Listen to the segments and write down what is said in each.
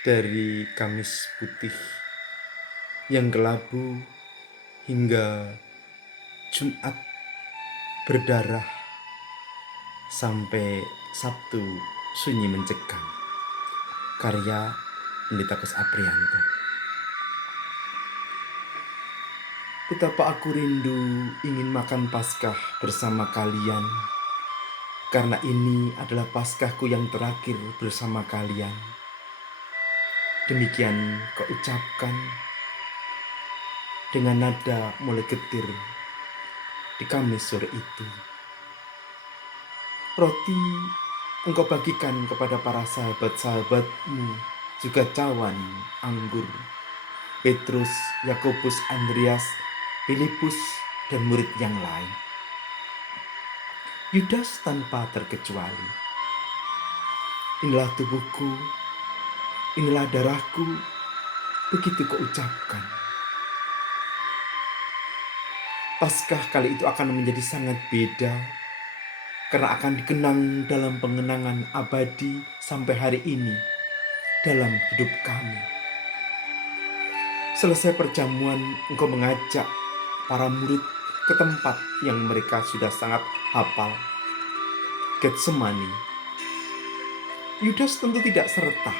dari Kamis Putih yang kelabu hingga Jumat berdarah sampai Sabtu sunyi mencekam, karya Pendeta Kus Aprianto. Betapa aku rindu ingin makan Paskah bersama kalian, karena ini adalah Paskahku yang terakhir bersama kalian. Demikian kau ucapkan dengan nada mulai getir di Kamis sore itu. Roti engkau bagikan kepada para sahabat-sahabatmu, juga cawan anggur. Petrus, Yakobus, Andreas, Filipus, dan murid yang lain. Yudas tanpa terkecuali. Inilah tubuhku, inilah darahku, begitu kau ucapkan. Paskah kali itu akan menjadi sangat beda, karena akan dikenang dalam pengenangan abadi sampai hari ini dalam hidup kami. Selesai perjamuan, engkau mengajak para murid ke tempat yang mereka sudah sangat hafal, Getsemani. Yudas tentu tidak serta.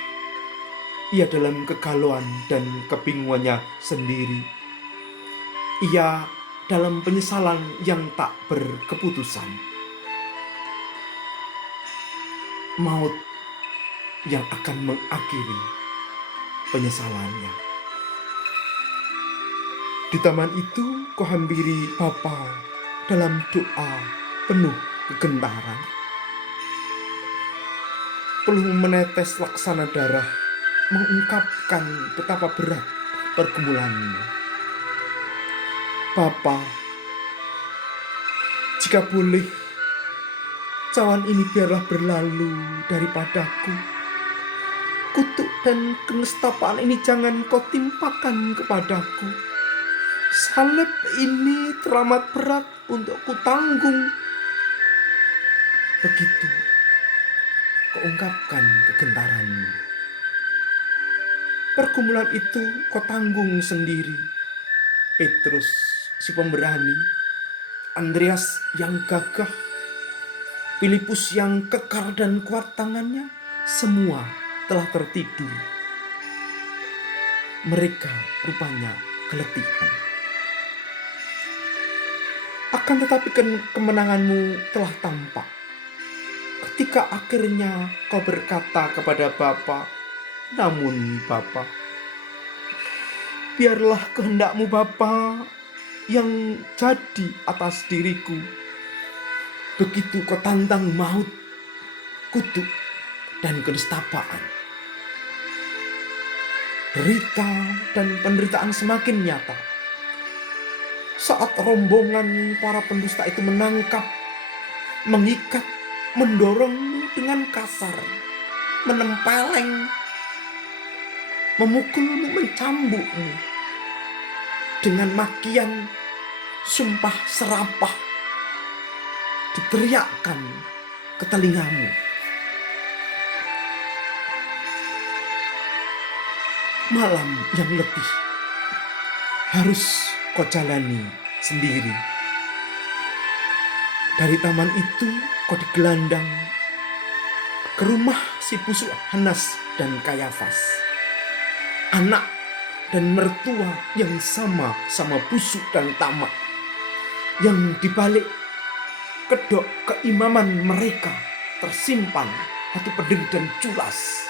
Ia dalam kegalauan dan kebingungannya sendiri. Ia dalam penyesalan yang tak berkeputusan. Maut yang akan mengakhiri penyesalannya. Di taman itu kau hampiri Bapa dalam doa penuh kegentaran. Peluh menetes laksana darah mengungkapkan betapa berat pergumulanmu. Bapa, jika boleh, cawan ini biarlah berlalu daripadaku. Kutuk dan kenestapaan ini jangan kau timpakan kepadaku. Salib ini teramat berat untuk kutanggung. Begitu kau ungkapkan kegentaranmu. Pergumulan itu kau tanggung sendiri. Petrus si pemberani, Andreas yang gagah, Filipus yang kekar dan kuat tangannya, semua telah tertidur. Mereka rupanya keletihan. Akan tetapi kemenanganmu telah tampak. Ketika akhirnya kau berkata kepada Bapa, namun Bapa, biarlah kehendakmu Bapa yang jadi atas diriku. Begitu kau tantang maut, kutuk, dan kenestapaan. Derita dan penderitaan semakin nyata. Saat rombongan para pendusta itu menangkap, mengikat, mendorongmu dengan kasar, menempeleng, memukulmu, mencambukmu dengan makian, sumpah serapah, diteriakkan ke telingamu. Malam yang letih harus kau jalani sendiri. Dari taman itu kau digelandang ke rumah si busuk Hanas dan Kayafas, anak dan mertua yang sama-sama busuk dan tamak, yang dibalik kedok keimaman mereka tersimpan hati pedih dan culas.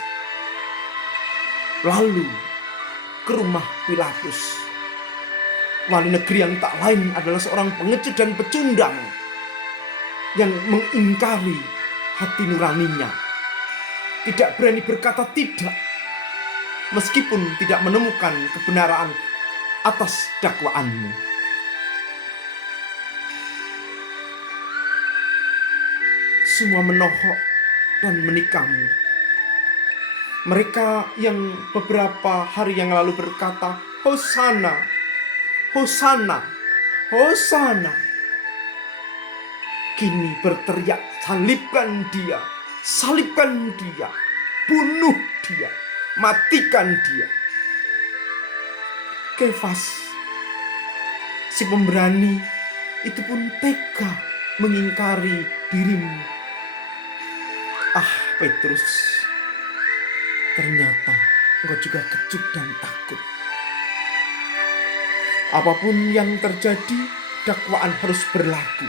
Lalu ke rumah Pilatus, wali negeri yang tak lain adalah seorang pengecut dan pecundang yang mengingkari hati nuraninya, tidak berani berkata tidak, meskipun tidak menemukan kebenaran atas dakwaanmu. Semua menohok dan menikahmu. Mereka yang beberapa hari yang lalu berkata, Hosana, Hosana, Hosana, kini berteriak, salibkan dia, bunuh dia. matikan dia. Kefas, si pemberani, itu pun tega mengingkari dirimu. Petrus, ternyata engkau juga kecut dan takut. Apapun yang terjadi, dakwaan harus berlaku.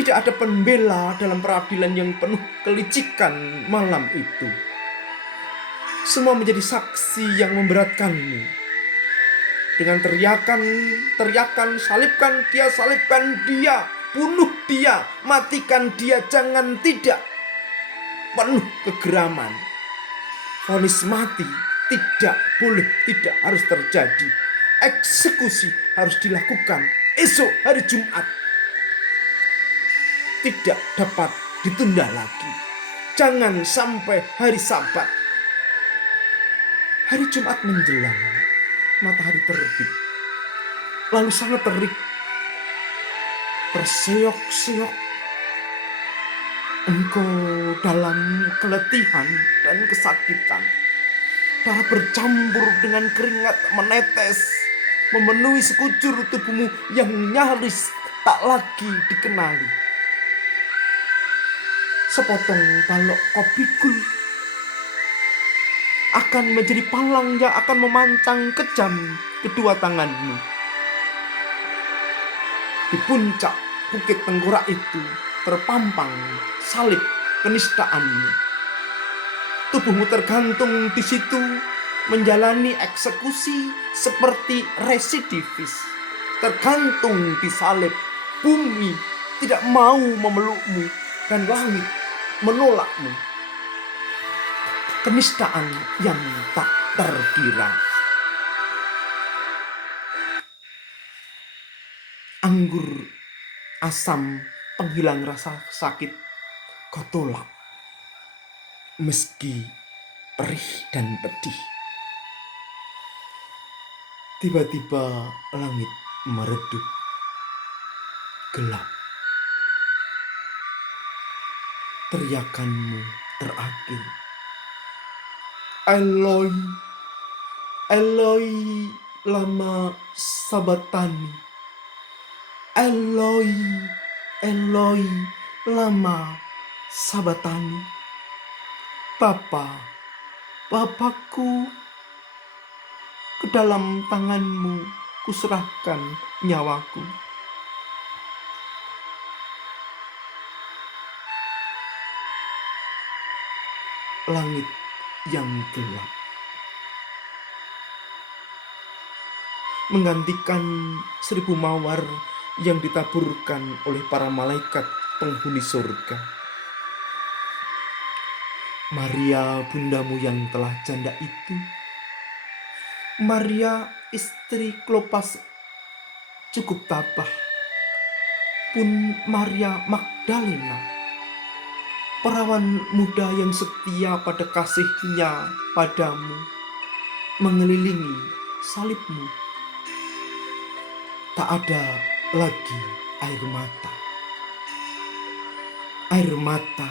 Tidak ada pembela dalam peradilan yang penuh kelicikan malam itu. Semua menjadi saksi yang memberatkanmu. Dengan teriakan, salibkan dia, bunuh dia, matikan dia, jangan tidak. Penuh kegeraman. Vonis mati tidak boleh, tidak harus terjadi. Eksekusi harus dilakukan esok hari Jumat. Tidak dapat ditunda lagi. Jangan sampai hari Sabat. Hari Jumat menjelang, matahari terbit. Lalu sangat terik. Terseok-seok. Engkau dalam keletihan dan kesakitan. Darah bercampur dengan keringat menetes, memenuhi sekujur tubuhmu yang nyaris tak lagi dikenali. Sepotong balok kopikul akan menjadi palang yang akan memancang kejam kedua tanganmu. Di puncak bukit tengkorak itu terpampang salib kenistaanmu. Tubuhmu tergantung di situ, menjalani eksekusi seperti residivis. Tergantung di salib. Bumi tidak mau memelukmu dan langit menolakmu. Kenistaan yang tak terkira. Anggur asam penghilang rasa sakit kau tolak. Meski perih dan pedih. Tiba-tiba langit meredup. Gelap. Teriakanmu terakhir. Eloi, Eloi lama sabachthani. Eloi, Eloi lama sabachthani. Bapakku, ke dalam tanganmu kuserahkan nyawaku. Langit yang gelap menggantikan 1000 mawar yang ditaburkan oleh para malaikat penghuni surga. Maria bundamu yang telah janda itu, Maria istri Klopas cukup tabah, pun Maria Magdalena, perawan muda yang setia pada kasihnya padamu, mengelilingi salibmu. Tak ada lagi air mata. Air mata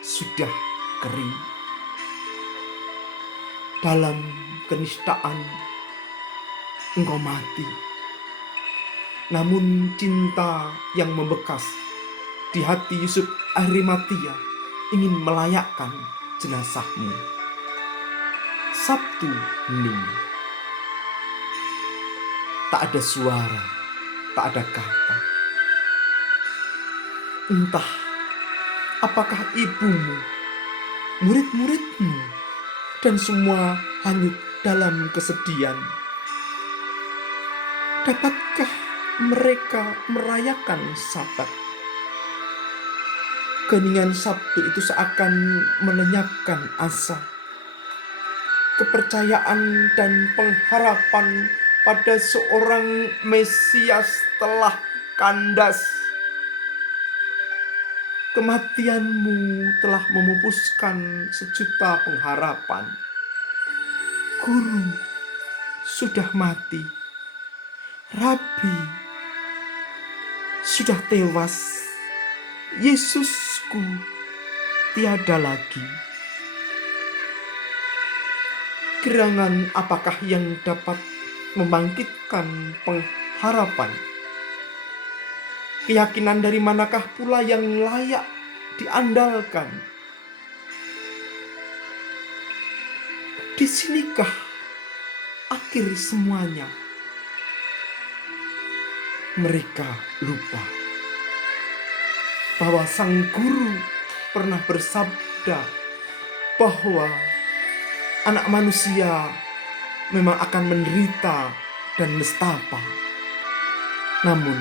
sudah kering. Dalam kenistaan engkau mati. Namun cinta yang membekas di hati Yusuf Arimatia ingin melayakkan jenazahmu. Sabtu hening. Tak ada suara, tak ada kata. Entah apakah ibumu, murid-muridmu, dan semua hanyut dalam kesedihan. Dapatkah mereka merayakan Sabat? Keheningan Sabtu itu seakan melenyapkan asa, kepercayaan dan pengharapan pada seorang Mesias telah kandas. Kematianmu telah memupuskan sejuta pengharapan. Guru sudah mati. Rabi sudah tewas. Yesusku tiada lagi. Gerangan apakah yang dapat membangkitkan pengharapan? Keyakinan dari manakah pula yang layak diandalkan? Di sinikah akhir semuanya? Mereka lupa bahwa sang guru pernah bersabda bahwa anak manusia memang akan menderita dan nestapa, namun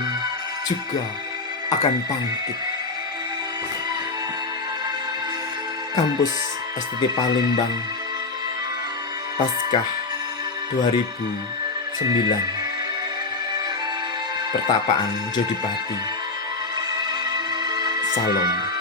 juga akan bangkit. Kampus STT Palembang, Paskah 2009. Pertapaan Jodipati. Salam.